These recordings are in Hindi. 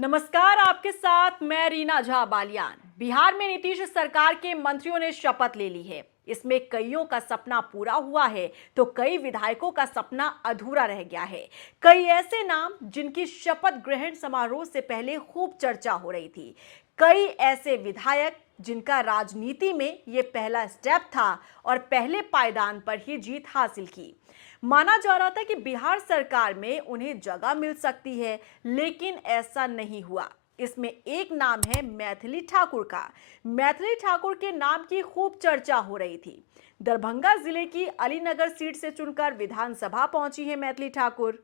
नमस्कार, आपके साथ मैं रीना झा बालियान। बिहार में नीतीश सरकार के मंत्रियों ने शपथ ले ली है। इसमें कईयों का सपना पूरा हुआ है तो कई विधायकों का सपना अधूरा रह गया है। कई ऐसे नाम जिनकी शपथ ग्रहण समारोह से पहले खूब चर्चा हो रही थी। कई ऐसे विधायक जिनका राजनीति में ये पहला स्टेप था और पहले पायदान पर ही जीत हासिल की। माना जा रहा था कि बिहार सरकार में उन्हें जगह मिल सकती है, लेकिन ऐसा नहीं हुआ। इसमें एक नाम है मैथिली ठाकुर का। मैथिली ठाकुर के नाम की खूब चर्चा हो रही थी। दरभंगा जिले की अलीनगर सीट से चुनकर विधानसभा पहुंची है मैथिली ठाकुर।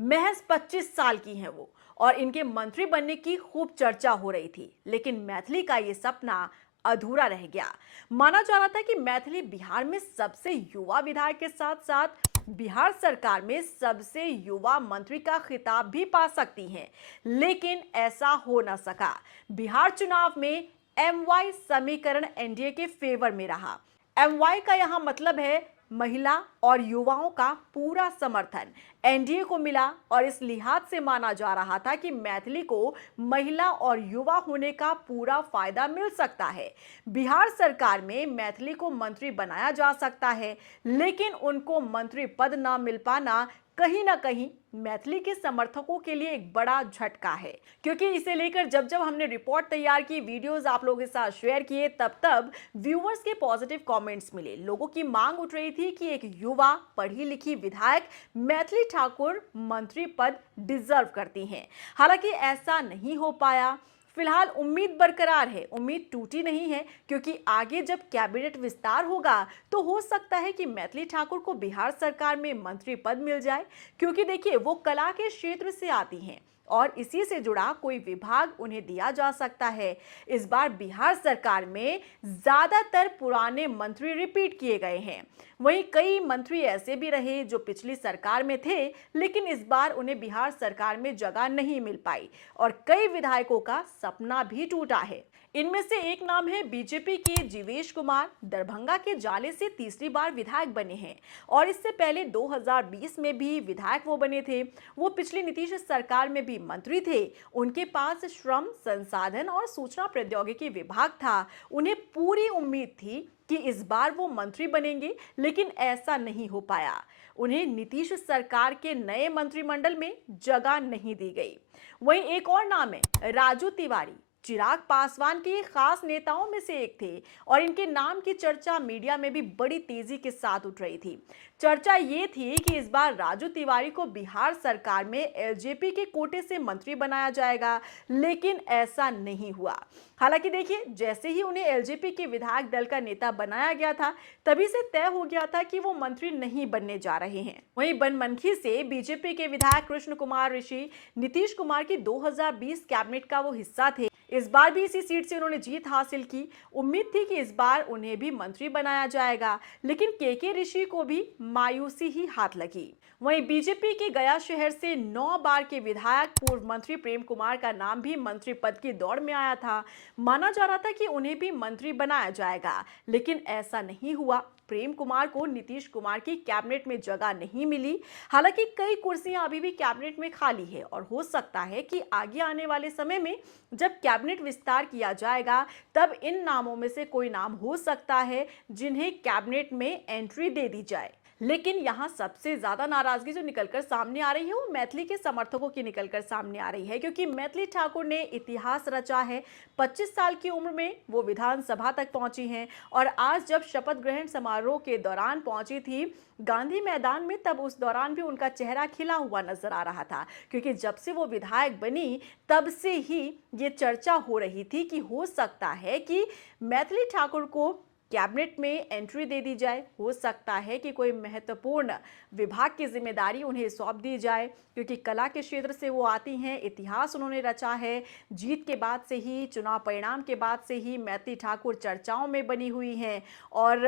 महज 25 साल की हैं वो और इनके मंत्री बनने की खूब चर्चा हो रही थी, लेकिन मैथिली का ये सपना अधूरा रह गया। माना जा रहा था कि मैथिली बिहार में सबसे युवा विधायक के साथ साथ बिहार सरकार में सबसे युवा मंत्री का खिताब भी पा सकती हैं, लेकिन ऐसा हो न सका। बिहार चुनाव में एमवाई समीकरण एनडीए के फेवर में रहा। एमवाई का यहां मतलब है महिला और युवाओं का पूरा समर्थन एनडीए को मिला और इस लिहाज से माना जा रहा था कि मैथिली को महिला और युवा होने का पूरा फायदा मिल सकता है। बिहार सरकार में मैथिली को मंत्री बनाया जा सकता है, लेकिन उनको मंत्री पद ना मिल पाना कहीं ना कहीं मैथिली के समर्थकों के लिए एक बड़ा झटका है, क्योंकि इसे लेकर जब जब हमने रिपोर्ट तैयार की, वीडियोस आप लोगों के साथ शेयर किए, तब तब व्यूअर्स के पॉजिटिव कमेंट्स मिले। लोगों की मांग उठ रही थी कि एक युवा पढ़ी लिखी विधायक मैथिली ठाकुर मंत्री पद डिजर्व करती हैं। हालांकि ऐसा नहीं हो पाया। फिलहाल उम्मीद बरकरार है, उम्मीद टूटी नहीं है, क्योंकि आगे जब कैबिनेट विस्तार होगा तो हो सकता है कि मैथिली ठाकुर को बिहार सरकार में मंत्री पद मिल जाए, क्योंकि देखिए वो कला के क्षेत्र से आती हैं और इसी से जुड़ा कोई विभाग उन्हें दिया जा सकता है। इस बार बिहार सरकार में ज्यादातर पुराने मंत्री रिपीट किए गए हैं। वहीं कई मंत्री ऐसे भी रहे जो पिछली सरकार में थे, लेकिन इस बार उन्हें बिहार सरकार में जगह नहीं मिल पाई और कई विधायकों का सपना भी टूटा है। इनमें से एक नाम है बीजेपी के जीवेश कुमार। दरभंगा के जाले से तीसरी बार विधायक बने हैं और इससे पहले 2020 में भी विधायक वो बने थे। वो पिछली नीतीश सरकार में भी मंत्री थे। उनके पास श्रम संसाधन और सूचना प्रौद्योगिकी विभाग था। उन्हें पूरी उम्मीद थी कि इस बार वो मंत्री बनेंगे, लेकिन ऐसा नहीं हो पाया। उन्हें नीतीश सरकार के नए मंत्रिमंडल में जगह नहीं दी गई। वहीं एक और नाम है राजू तिवारी। चिराग पासवान के खास नेताओं में से एक थे और इनके नाम की चर्चा मीडिया में भी बड़ी तेजी के साथ उठ रही थी। चर्चा ये थी कि इस बार राजू तिवारी को बिहार सरकार में एलजेपी के कोटे से मंत्री बनाया जाएगा, लेकिन ऐसा नहीं हुआ। हालांकि देखिए, जैसे ही उन्हें एलजेपी के विधायक दल का नेता बनाया गया था, तभी से तय हो गया था कि वो मंत्री नहीं बनने जा रहे हैं। वहीं बनमनखी से बीजेपी के विधायक कृष्ण कुमार ऋषि नीतीश कुमार की 2020 कैबिनेट का वो हिस्सा थे। इस बार भी इसी सीट से उन्होंने जीत हासिल की। उम्मीद थी कि इस बार उन्हें भी मंत्री बनाया जाएगा, लेकिन के ऋषि को भी मायूसी ही हाथ लगी। वहीं बीजेपी के गया शहर से 9 बार के विधायक पूर्व मंत्री प्रेम कुमार का नाम भी मंत्री पद की दौड़ में आया था। माना जा रहा था कि उन्हें भी मंत्री बनाया जाएगा, लेकिन ऐसा नहीं हुआ। प्रेम कुमार को नीतीश कुमार की कैबिनेट में जगह नहीं मिली। हालांकि कई कुर्सियां अभी भी कैबिनेट में खाली है और हो सकता है कि आगे आने वाले समय में जब कैबिनेट विस्तार किया जाएगा, तब इन नामों में से कोई नाम हो सकता है जिन्हें कैबिनेट में एंट्री दे दी जाए। लेकिन यहाँ सबसे ज्यादा नाराजगी जो निकलकर सामने आ रही है वो मैथिली के समर्थकों की निकलकर सामने आ रही है, क्योंकि मैथिली ठाकुर ने इतिहास रचा है। 25 साल की उम्र में वो विधानसभा तक पहुंची हैं और आज जब शपथ ग्रहण समारोह के दौरान पहुंची थी गांधी मैदान में, तब उस दौरान भी उनका चेहरा खिला हुआ नजर आ रहा था, क्योंकि जब से वो विधायक बनी तब से ही ये चर्चा हो रही थी कि हो सकता है कि मैथिली ठाकुर को कैबिनेट में एंट्री दे दी जाए। हो सकता है कि कोई महत्वपूर्ण विभाग की जिम्मेदारी उन्हें सौंप दी जाए, क्योंकि कला के क्षेत्र से वो आती हैं, इतिहास उन्होंने रचा है। जीत के बाद से ही, चुनाव परिणाम के बाद से ही मैथिली ठाकुर चर्चाओं में बनी हुई हैं और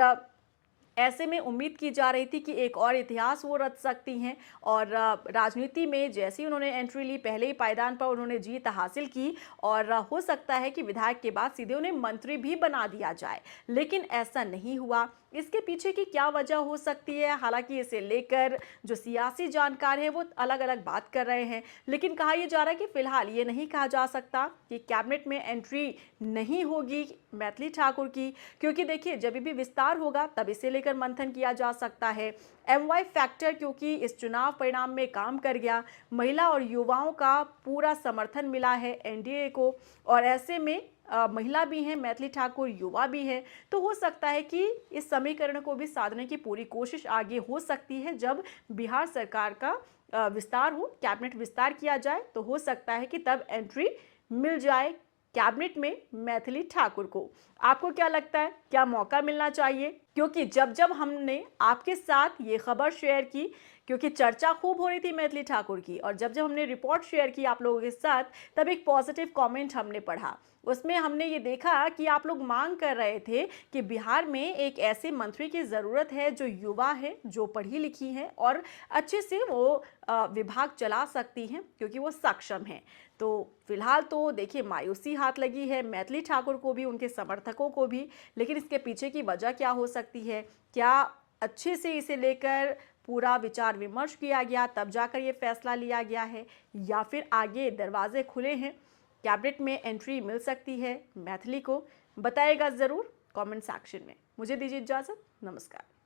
ऐसे में उम्मीद की जा रही थी कि एक और इतिहास वो रच सकती हैं और राजनीति में जैसे ही उन्होंने एंट्री ली, पहले ही पायदान पर उन्होंने जीत हासिल की और हो सकता है कि विधायक के बाद सीधे उन्हें मंत्री भी बना दिया जाए। लेकिन ऐसा नहीं हुआ। इसके पीछे की क्या वजह हो सकती है? हालांकि इसे लेकर जो सियासी जानकार हैं वो अलग-अलग बात कर रहे हैं, लेकिन कहा यह जा रहा है कि फिलहाल ये नहीं कहा जा सकता कि कैबिनेट में एंट्री नहीं होगी मैथिली ठाकुर की, क्योंकि देखिए जब भी विस्तार होगा तब इसे लेकर मंथन किया जा सकता है। MY फैक्टर क्योंकि इस चुनाव परिणाम में काम कर गया, महिला और युवाओं का पूरा समर्थन मिला है एनडीए को और ऐसे में महिला भी हैं मैथिली ठाकुर, युवा भी हैं, तो हो सकता है कि इस समीकरण को भी साधने की पूरी कोशिश आगे हो सकती है। जब बिहार सरकार का विस्तार हो, कैबिनेट विस्तार किया जाए तो हो सकता है कि तब एंट्री मिल जाए कैबिनेट में मैथिली ठाकुर को। आपको क्या लगता है, क्या मौका मिलना चाहिए? क्योंकि जब जब हमने आपके साथ ये खबर शेयर की, क्योंकि चर्चा खूब हो रही थी मैथिली ठाकुर की, और जब जब हमने रिपोर्ट शेयर की आप लोगों के साथ, तब एक पॉजिटिव कमेंट हमने पढ़ा। उसमें हमने ये देखा कि आप लोग मांग कर रहे थे कि बिहार में एक ऐसे मंत्री की ज़रूरत है जो युवा है, जो पढ़ी लिखी है और अच्छे से वो विभाग चला सकती हैं क्योंकि वो सक्षम हैं। तो फिलहाल तो देखिए मायूसी हाथ लगी है मैथिली ठाकुर को भी, उनके समर्थकों को भी, लेकिन इसके पीछे की वजह क्या हो सकती है? क्या अच्छे से इसे लेकर पूरा विचार विमर्श किया गया तब जाकर ये फैसला लिया गया है, या फिर आगे दरवाजे खुले हैं, कैबिनेट में एंट्री मिल सकती है मैथिली को? बताइएगा ज़रूर कमेंट सेक्शन में। मुझे दीजिए इजाज़त, नमस्कार।